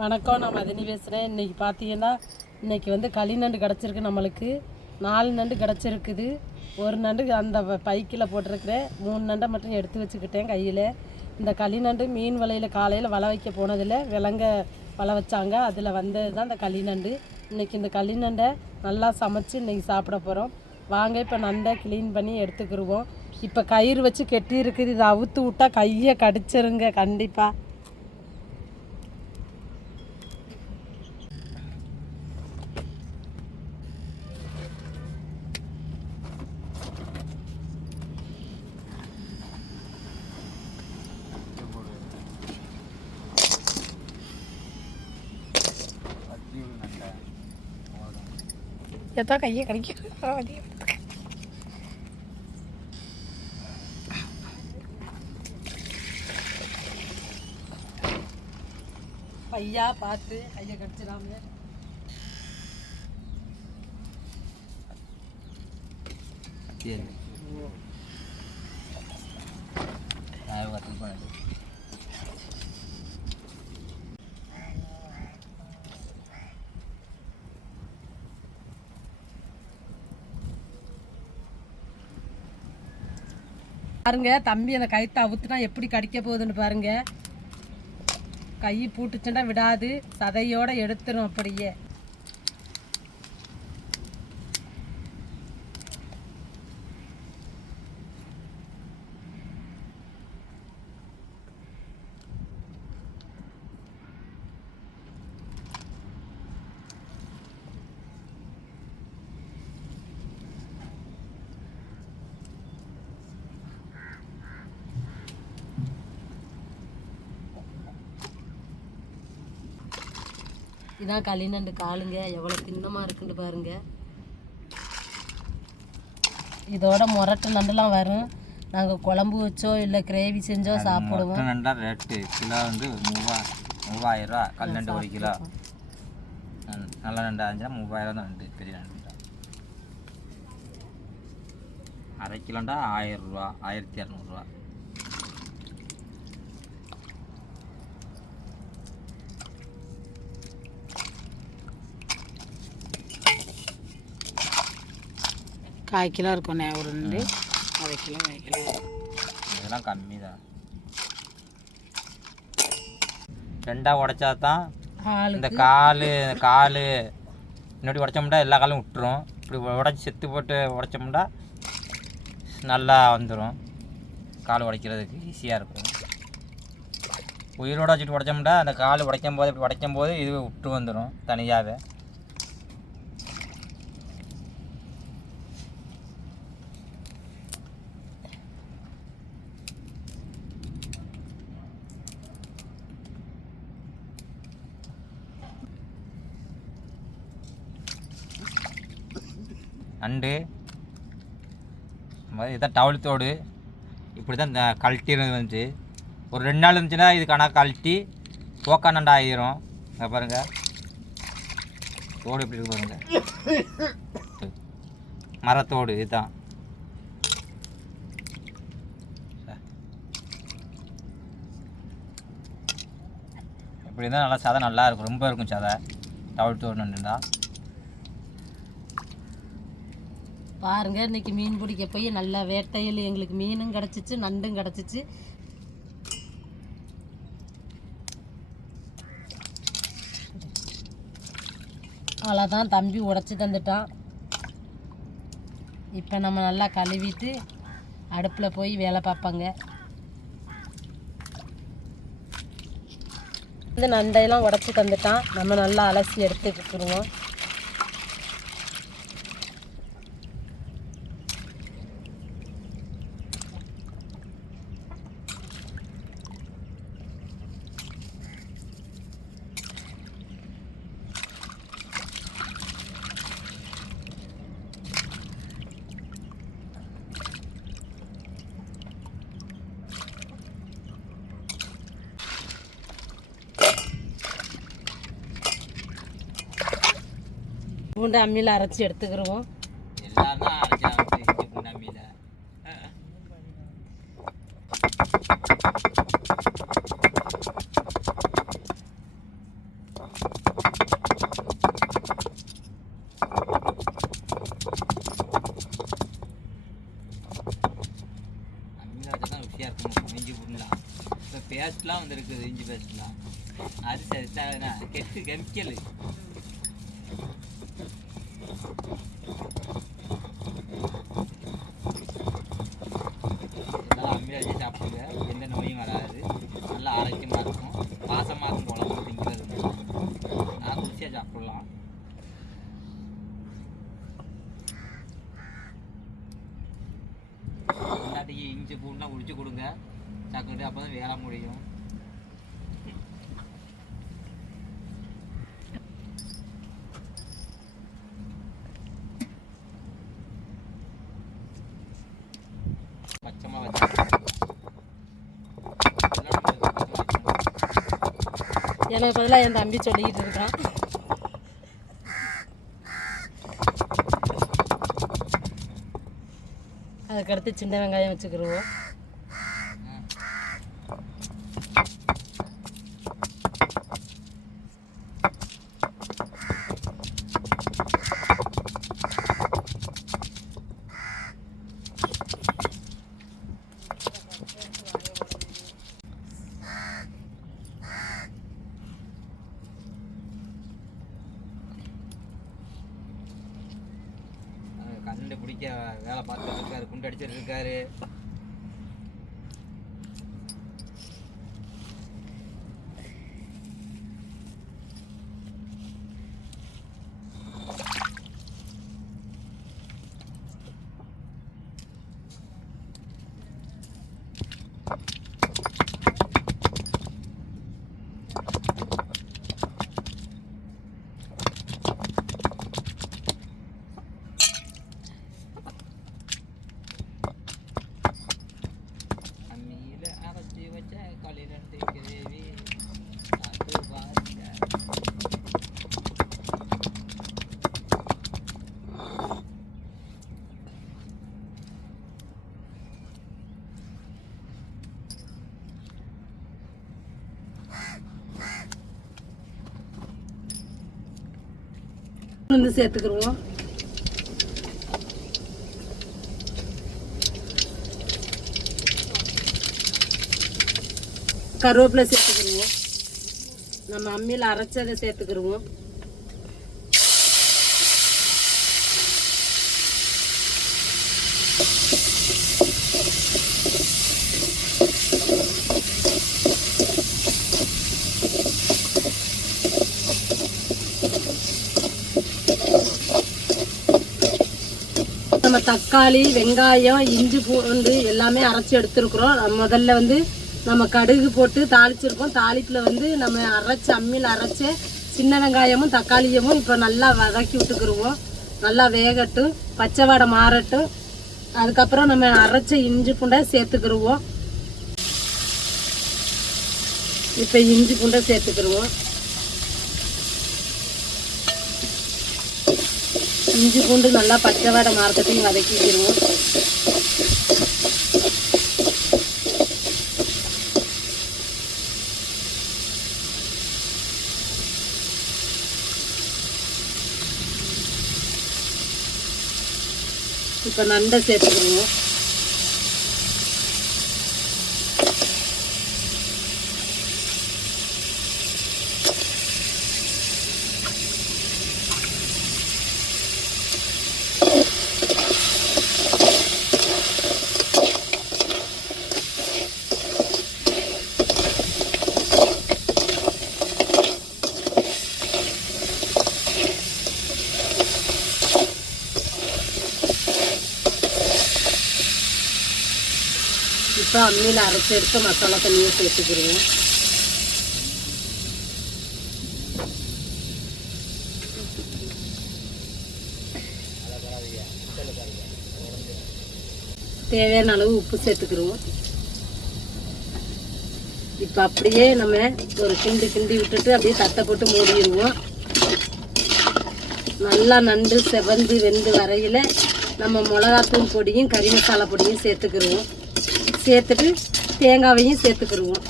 வணக்கம், நான் மதினி பேசுகிறேன். இன்றைக்கி பார்த்தீங்கன்னா இன்றைக்கி வந்து களி நண்டு கிடச்சிருக்கு. நம்மளுக்கு 4 நண்டு கிடச்சிருக்குது. ஒரு நண்டு அந்த பைக்கில் போட்டிருக்கிறேன். 3 நண்டை மட்டும் எடுத்து வச்சுக்கிட்டேன் கையில். இந்த களி நண்டு மீன் வலையில் காலையில் வலை வைக்க போனதில் விலங்க வலை வச்சாங்க. அதில் வந்தது தான் இந்த களி நண்டு. இன்றைக்கி இந்த களி நண்டை நல்லா சமைச்சு இன்றைக்கி சாப்பிட போகிறோம். வாங்க இப்போ நண்டை க்ளீன் பண்ணி எடுத்துக்கிடுவோம். இப்போ கயிறு வச்சு கெட்டி இருக்குது. இதை அவுத்து விட்டால் கையை கடிச்சிருங்க கண்டிப்பாக. எதோ கையை கிடைக்கும். பையா பார்த்து கையை கடிச்சிடாம. பாருங்க தம்பி அந்த கயிற்றை அவுத்துனா எப்படி கடிக்க போகுதுன்னு பாருங்க. கை பூட்டுச்சுன்னா விடாது, சதையோட எடுத்துரும் அப்படியே. இதான் களி நண்டு காலுங்க, எவ்வளோ தின்னமாக இருக்குன்னு பாருங்க. இதோட முரட்டு நண்டுலாம் வரும். நாங்கள் குழம்பு வச்சோ இல்லை கிரேவி செஞ்சோ சாப்பிடுவோம். நண்டா ரேட்டு கிலோ வந்து 3000 ரூபா. கல் நண்டு 1 கிலோ. நல்ல நண்டு ஆச்சுன்னா 3000 தான் நண்டு. பெரிய நண்டு தான் 1/2 கிலோண்டா 1000 ரூபா, 1200 ரூபா. கால் கிலோ இருக்கும்ண்ணே ஒரு ரெண்டு. 1/2 கிலோ 1/2 கிலோ. இதெல்லாம் கம்மி தான். ரெண்டாக உடைச்சா தான் இந்த கால் முன்னாடி உடைச்சோம்னா எல்லா காலும் விட்டுரும். இப்படி உடச்சி செத்து போட்டு உடைச்சோம்னா நல்லா வந்துடும். கால் உடைக்கிறதுக்கு ஈஸியாக இருக்கும். உயிரோட வச்சுட்டு உடைச்சோம்னா அந்த கால் உடைக்கும் போது இது விட்டு வந்துடும் தனியாகவே. நண்டு இதுதான் டவுல் தோடு. இப்படி தான் இந்த கழட்டி வந்துச்சு. ஒரு 2 நாள் இருந்துச்சுன்னா இது கணக்கு கழட்டி தோக்கா நண்டு ஆகிரும். அங்கே பாருங்கள் தோடு எப்படி இருக்கு பாருங்கள். மரத்தோடு இதுதான். இப்படி இருந்தால் நல்லா சதை நல்லா இருக்கும். ரொம்ப இருக்கும் சதை டவுல் தோடு நண்டுண்டா. பாருங்க இன்னைக்கு மீன் பிடிக்க போய் நல்லா வேட்டையில் எங்களுக்கு மீனும் கிடச்சிச்சு, நண்டும் கிடச்சிச்சு. அவ்வளோதான், தம்பி உடச்சி தந்துட்டான். இப்போ நம்ம நல்லா கழுவிட்டு அடுப்பில் போய் வேலை பார்ப்பாங்க. இந்த நண்டையெல்லாம் உடச்சி தந்துட்டான். நம்ம நல்லா அலசி எடுத்துக்கிட்டுருவோம். பூண்டு அம்மியில் அரைச்சி எடுத்துக்கிடுவோம். அம்மியில் வச்சா தான் ருசியாக இருக்கும் இஞ்சி பூண்டுலாம். இப்போ பேஸ்ட்லாம் வந்துருக்குது, இஞ்சி பேஸ்ட்லாம். அது சரித்தாதுன்னா கெட்டு கெமிக்கல். இதெல்லாம் அம்மியில் வச்சு சாப்பிடுங்க, எந்த நோயும் வராது. நல்லா ஆரோக்கியமாக இருக்கும், வாசமாக இருக்கும். குழம்பு திங்கிறது நான் ருசியாக சாப்பிட்லாம். முன்னாடிக்கு இஞ்சி பூண்டுலாம் உரிச்சு கொடுங்க சாப்பிட்டு, அப்போ தான் வேலை முடியும். பச்சைமா வச்சு எனக்கு பதிலாக என் தம்பி சொல்லிக்கிட்டு இருக்கான். அதுக்கடுத்து சின்ன வெங்காயம் வச்சுக்கிடுவோம். கண்ணு பிடிக்க வேலை பார்த்துட்டு இருக்காரு, குண்டு அடிச்சிட்டு இருக்காரு. வந்து சேர்த்துக்கிடுவோம். கருவேப்பிலை சேர்த்துக்கிடுவோம். நம்ம அம்மியில் அரைச்சதை சேர்த்துக்கிடுவோம். நம்ம தக்காளி, வெங்காயம், இஞ்சி பூண்டு எல்லாமே அரைச்சி எடுத்துருக்குறோம். முதல்ல வந்து நம்ம கடுகு போட்டு தாளிச்சிருக்கோம். தாளிப்பில் வந்து நம்ம அம்மியில் அரைச்ச சின்ன வெங்காயமும் தக்காளியமும் இப்போ நல்லா வதக்கி விட்டுக்கிடுவோம். நல்லா வேகட்டும், பச்சை வாடை மாறட்டும். அதுக்கப்புறம் நம்ம அரைச்ச இஞ்சி பூண்டை சேர்த்துக்கிடுவோம். இப்போ இஞ்சி பூண்டை சேர்த்துக்கிடுவோம். இஞ்சி பூண்டு நல்லா பச்சை வாடை மார்க்கத்தையும் வதக்கிக்கிடுவோம். இப்போ நண்டை சேர்த்துக்கிடுவோம். இப்போ அம்மியில் அரைச்சி எடுத்து மசாலா தண்ணியை சேர்த்துக்கிடுவோம். தேவையான அளவு உப்பு சேர்த்துக்கிடுவோம். இப்போ அப்படியே நம்ம ஒரு கிண்டி விட்டுட்டு அப்படியே தட்டை போட்டு மூடிடுவோம். நல்லா நண்டு செவந்து வெந்து வரையில் நம்ம மிளகாத்தூள் பொடியும் கறி மசாலா பொடியும் சேர்த்துக்கிடுவோம். சேர்த்துட்டு தேங்காவையும் சேர்த்துக்கிடுவோம்.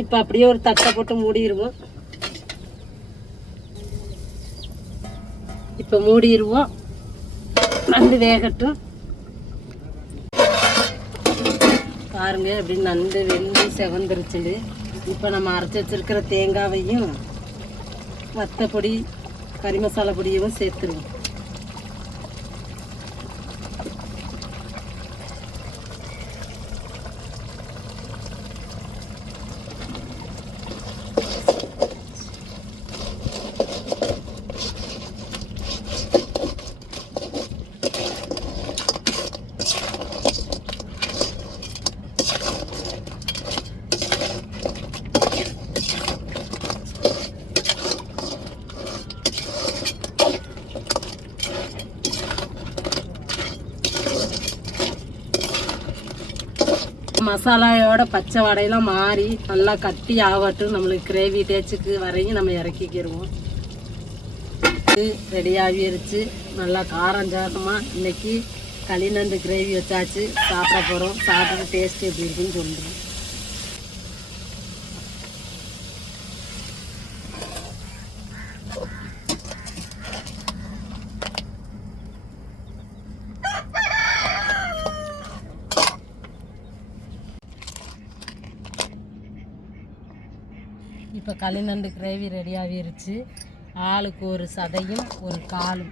இப்போ அப்படியே ஒரு தட்டை போட்டு மூடிடுவோம். இப்போ மூடிடுவோம், நண்டு வேகட்டும். பாருங்க அப்படி நண்டு வெந்து செவந்துருச்சுடு. இப்போ நம்ம அரைச்சி வச்சிருக்கிற தேங்காவையும் வத்தப்பொடி கறி மசாலா பொடியும் சேர்த்துருவோம். மசாலாயோட பச்சை வடையெல்லாம் மாறி நல்லா கட்டி ஆகட்டும். நம்மளுக்கு கிரேவி டேச்சுக்கு வரையும் நம்ம இறக்கிக்கிடுவோம். ரெடி ஆகிருச்சு. நல்லா காரஞ்சாரமாக இன்னைக்கு களிநண்டு கிரேவி வச்சாச்சு. சாப்பிட போகிறோம். சாப்பிட்டு டேஸ்ட் எப்படி இருக்குன்னு சொல்லுறோம். இப்போ களிநண்டு கிரேவி ரெடி ஆகிருச்சு. ஆளுக்கு ஒரு சதையும் ஒரு காலும்.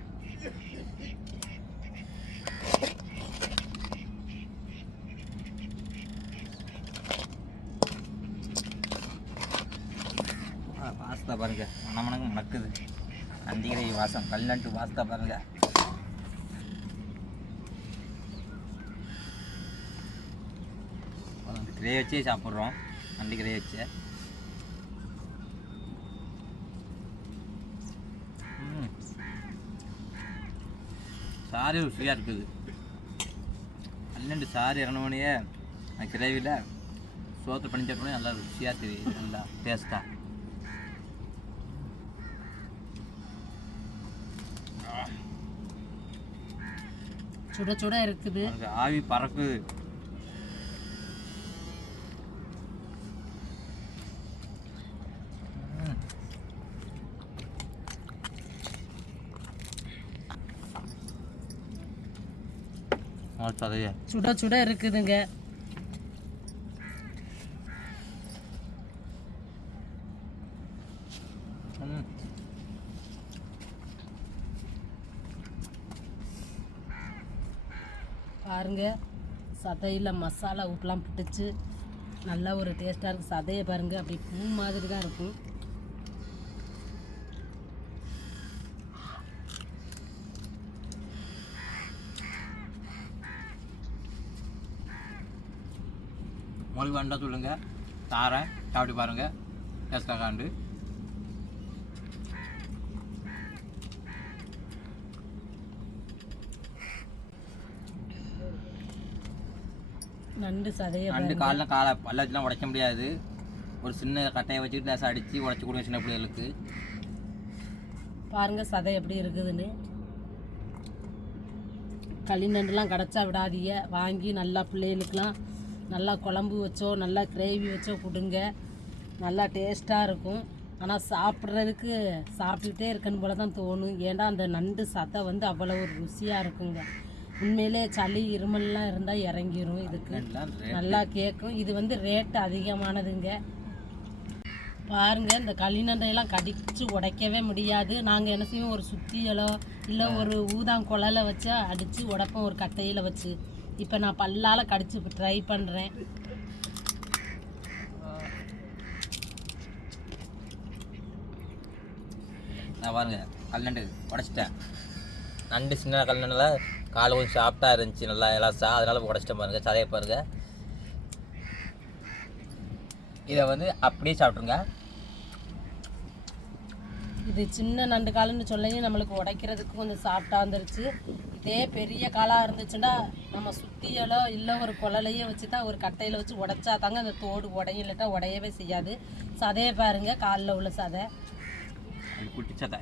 வாசத்தை பாருங்க, மணமணங்க மணக்குது. நண்டு கிரேவி வாசம், களிநண்டு வாசத்தை பாருங்க. கிரேவி வச்சே சாப்பிட்றோம். நண்டு கிரேவி வச்சு சாரி ருசியாக இருக்குது. பன்னெண்டு சாரி இறங்கினோடனே அந்த கிரேவியில் சோத்து பண்ணி சாப்பிட்டோன்னே நல்லா ருசியாக தெரியுது, நல்லா டேஸ்ட்டாக. சுட சுட இருக்குது, ஆவி பறக்குது. சுட சுட இருக்குதுங்க. பாருங்க சதையில் மசாலா உப்புலாம் பிடிச்சி நல்லா ஒரு டேஸ்ட்டாக இருக்குது. சதையை பாருங்க அப்படி பூ மாதிரி தான் இருக்கும். உங்களுக்கு வேண்டாம் சொல்லுங்கள், தாரேன், சாப்பிட்டு பாருங்கள். டேஸ்ட்டாக காண்டு நண்டு சதையை நண்டு காலெலாம் பல்ல வச்சுலாம் உடைக்க முடியாது. ஒரு சின்ன கட்டையை வச்சுக்கிட்டு நேசம் அடித்து உடச்சி கொடுங்க சின்ன பிள்ளைகளுக்கு. பாருங்க சதை எப்படி இருக்குதுன்னு. களிநண்டுலாம் கிடச்சா விடாதீங்க, வாங்கி நல்லா பிள்ளைகளுக்கெலாம் நல்லா குழம்பு வச்சோ நல்லா கிரேவி வச்சோ கொடுங்க, நல்லா டேஸ்ட்டாக இருக்கும். ஆனால் சாப்பிட்றதுக்கு சாப்பிட்டுட்டே இருக்கணும் போல தான் தோணும். ஏன்னா அந்த நண்டு சதை வந்து அவ்வளோ ஒரு ருசியாக இருக்குங்க. உண்மையிலே சளி இருமல்லாம் இருந்தால் இறங்கிடும். இதுக்கு நல்லா கேட்கும். இது வந்து ரேட்டு அதிகமானதுங்க. பாருங்கள் இந்த களிநண்டையெல்லாம் கடிச்சு உடைக்கவே முடியாது. நாங்கள் என்ன செய்வோம், ஒரு சுத்தியலோ இல்லை ஒரு ஊதாங்குழலை வச்சு அடித்து உடைப்போம் ஒரு கட்டையில் வச்சு. இப்போ நான் பல்லால் கடிச்சு ட்ரை பண்ணுறேன். நான் பாருங்க கல்நண்டு உடச்சிட்டேன். நண்டு சின்ன கல்நண்டில் காலை கொஞ்சம் சாஃப்டாக இருந்துச்சு, நல்லா இலசா, அதனால உடச்சிட்டேன். பாருங்கள் சதையை பாருங்கள். இதை வந்து அப்படியே சாப்பிட்ருங்க. இது சின்ன நண்டு காலுன்னு சொல்லையும் நம்மளுக்கு உடைக்கிறதுக்கு கொஞ்சம் சாஃப்டாக இருந்துருச்சு. இதே பெரிய காலாக இருந்துச்சுன்னா நம்ம சுத்தியலோ இல்லை ஒரு குழலையோ வச்சு தான் ஒரு கட்டையில் வச்சு உடைச்சா தாங்க அந்த தோடு உடையும், இல்லட்டா உடையவே செய்யாது. சதையை பாருங்க, காலில் உள்ள சதை குட்டி சதை.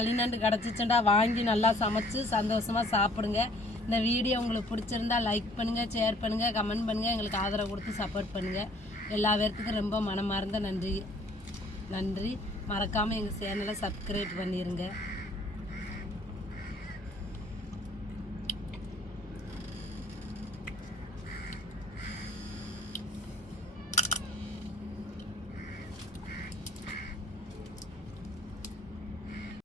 களிநண்டு கிடச்சிச்சுண்டா வாங்கி நல்லா சமைச்சு சந்தோஷமாக சாப்பிடுங்க. இந்த வீடியோ உங்களுக்கு பிடிச்சிருந்தா லைக் பண்ணுங்கள், ஷேர் பண்ணுங்கள், கமெண்ட் பண்ணுங்கள், எங்களுக்கு ஆதரவு கொடுத்து சப்போர்ட் பண்ணுங்கள். எல்லா பேர்த்துக்கும் ரொம்ப மனமார்ந்த நன்றி. மறக்காமல் எங்கள் சேனலை சப்ஸ்கிரைப் பண்ணிடுங்க.